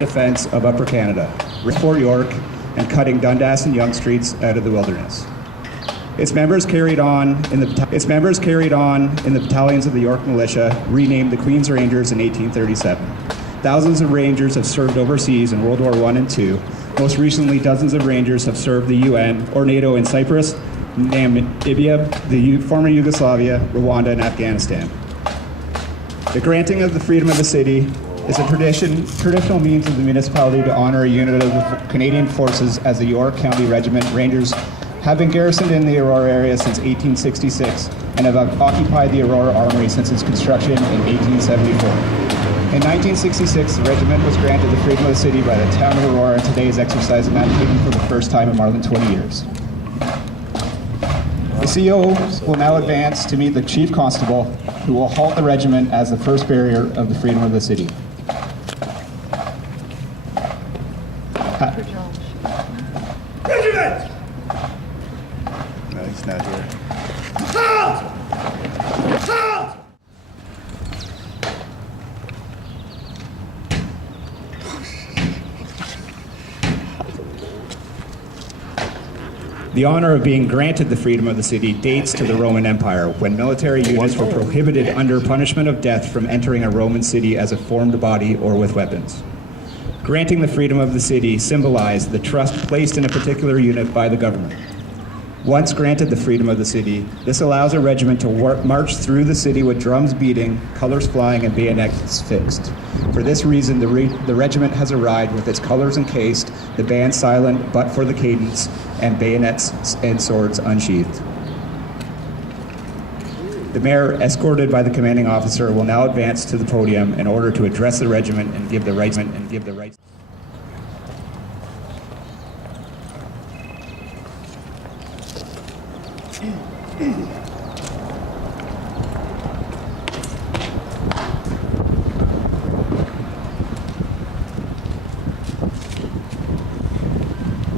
defense of Upper Canada, Fort York, and cutting Dundas and Yonge streets out of the wilderness. Its members carried on in the battalions of the York Militia, renamed the Queen's Rangers in 1837. Thousands of Rangers have served overseas in World War I and II. Most recently, dozens of Rangers have served the UN or NATO in Cyprus, Namibia, the former Yugoslavia, Rwanda, and Afghanistan. The granting of the freedom of the city is a traditional means of the municipality to honor a unit of the Canadian Forces as the York County Regiment Rangers have been garrisoned in the Aurora area since 1866 and have occupied the Aurora Armory since its construction in 1874. In 1966, the regiment was granted the freedom of the city by the town of Aurora, and today is exercising that freedom for the first time in more than 20 years. The CO will now advance to meet the Chief Constable, who will halt the regiment as the first barrier of the freedom of the city. Regiment! No, he's not here. Halt! Halt! The honor of being granted the freedom of the city dates to the Roman Empire, when military units were prohibited under punishment of death from entering a Roman city as a formed body or with weapons. Granting the freedom of the city symbolized the trust placed in a particular unit by the government. Once granted the freedom of the city, this allows a regiment to march through the city with drums beating, colors flying, and bayonets fixed. For this reason, the regiment has arrived with its colors encased, the band silent but for the cadence, and bayonets and swords unsheathed. The mayor, escorted by the commanding officer, will now advance to the podium in order to address the regiment and give the rights.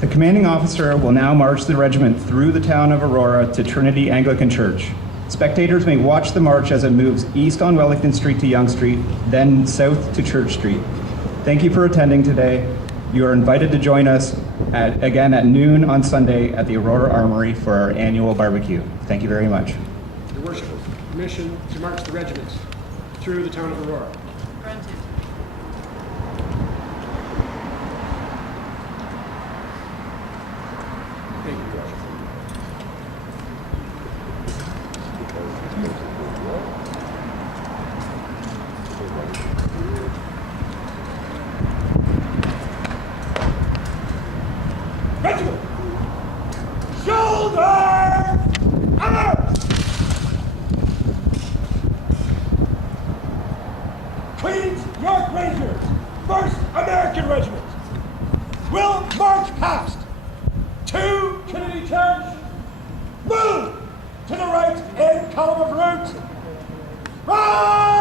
The commanding officer will now march the regiment through the town of Aurora to Trinity Anglican Church. Spectators may watch the march as it moves east on Wellington Street to Yonge Street, then south to Church Street. Thank you for attending today. You are invited to join us again at noon on Sunday at the Aurora Armory for our annual barbecue. Thank you very much. Your Worship, permission to march the regiment through the town of Aurora. Granted. Thank you, Your Worship. Regiment! Shoulder! Arms! Queen's York Rangers, 1st American Regiment, will march past to Trinity Church, move to the right in column of route, right!